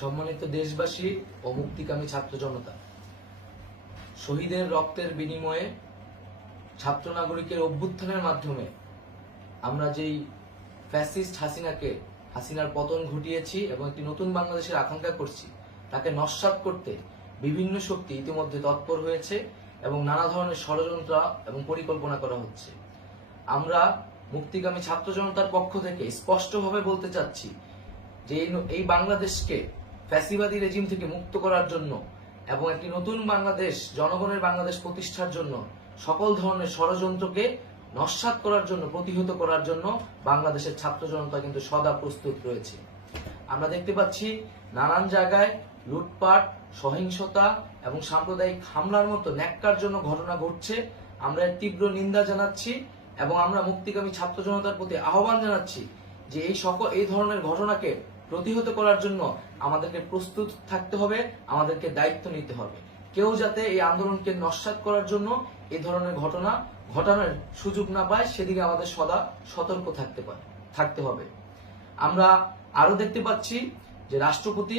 সম্মানিত দেশবাসী ও মুক্তিকামী ছাত্র জনতা, শহীদের রক্তের বিনিময়ে ছাত্র নাগরিকের অভ্যুত্থানের মাধ্যমে আমরা যেই ফ্যাসিস্ট হাসিনার পতন ঘটিয়েছি এবং একটি নতুন বাংলাদেশের আকাঙ্ক্ষা করছি, তাকে নস্যাৎ করতে বিভিন্ন শক্তি ইতিমধ্যে তৎপর হয়েছে এবং নানা ধরনের ষড়যন্ত্র এবং পরিকল্পনা করা হচ্ছে। আমরা মুক্তিকামী ছাত্র জনতার পক্ষ থেকে স্পষ্টভাবে বলতে চাচ্ছি যে এই বাংলাদেশকে ফ্যাসিবাদী রেজিম থেকে মুক্ত করার জন্য এবং একটি নতুন বাংলাদেশ, জনগণের বাংলাদেশ প্রতিষ্ঠার জন্য সকল ধরনের ষড়যন্ত্রকে নস্যাৎ করার জন্য, প্রতিহত করার জন্য বাংলাদেশের ছাত্র জনতা কিন্তু সদা প্রস্তুত রয়েছে। আমরা দেখতে পাচ্ছি নানান জায়গায় লুটপাট, সহিংসতা এবং সাম্প্রদায়িক হামলার মতো ন্যাক্কারজনক ঘটনা ঘটছে। আমরা এর তীব্র নিন্দা জানাচ্ছি এবং আমরা মুক্তিকামী ছাত্র জনতার প্রতি আহ্বান জানাচ্ছি যে এই ধরনের ঘটনাকে প্রতিহত করার জন্য আমাদেরকে প্রস্তুত থাকতে হবে, আমাদেরকে দায়িত্ব নিতে হবে। কেউ যাতে এই আন্দোলনকে নস্যাৎ করার জন্য এই ধরনের ঘটনা ঘটানোর সুযোগ না পায়, সেদিকে আমাদের সদা সতর্ক থাকতে হবে। আমরা আরো দেখতে পাচ্ছি যে রাষ্ট্রপতি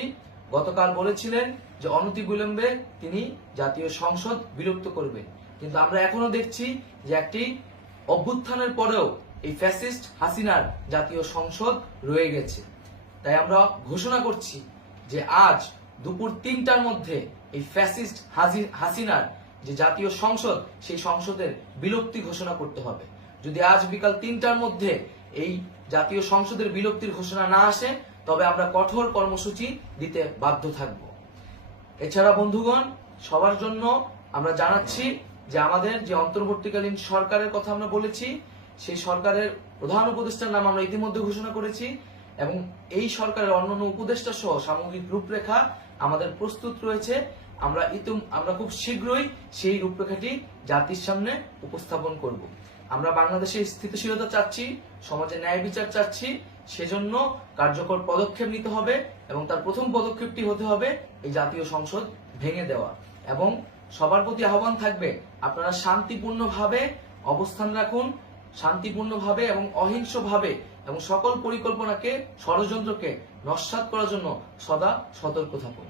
গতকাল বলেছিলেন যে অনতিবিলম্বে তিনি জাতীয় সংসদ বিলুপ্ত করবেন, কিন্তু আমরা এখনো দেখছি যে একটি অভ্যুত্থানের পরেও এই ফ্যাসিস্ট হাসিনার জাতীয় সংসদ রয়ে গেছে। তাই আমরা ঘোষণা করছি যে আজ দুপুর ৩টার মধ্যে এই ফ্যাসিস্ট হাসিনার যে জাতীয় সংসদ, সেই সংসদের বিলুপ্তি ঘোষণা করতে হবে। যদি আজ বিকাল ৩টার মধ্যে এই জাতীয় সংসদের বিলুপ্তির ঘোষণা না আসে, তবে আমরা কঠোর কর্মসূচি দিতে বাধ্য থাকব। এছাড়া বন্ধুগণ, সবার জন্য আমরা জানাচ্ছি যে আমাদের যে অন্তর্বর্তীকালীন সরকারের কথা আমরা বলেছি, সেই সরকারের প্রধান উপদেষ্টার নাম আমরা ইতিমধ্যে ঘোষণা করেছি এবং এই সরকারের অন্যান্য উপদেষ্টা সহ সামগ্রিক রূপরেখা আমাদের প্রস্তুত রয়েছে। আমরা খুব শীঘ্রই সেই রূপরেখাটি জাতির সামনে উপস্থাপন করব। আমরা বাংলাদেশে স্থিতিশীলতা চাচ্ছি, সমাজে ন্যায় বিচার চাচ্ছি, সেজন্য কার্যকর পদক্ষেপ নিতে হবে এবং তার প্রথম পদক্ষেপটি হতে হবে এই জাতীয় সংসদ ভেঙে দেওয়া। এবং সবার প্রতি আহ্বান থাকবে, আপনারা শান্তিপূর্ণভাবে অবস্থান রাখুন, শান্তিপূর্ণভাবে এবং অহিংসভাবে এবং সকল পরিকল্পনাকে, ষড়যন্ত্রকে নস্যাৎ করার জন্য সদা সতর্ক থাকুন।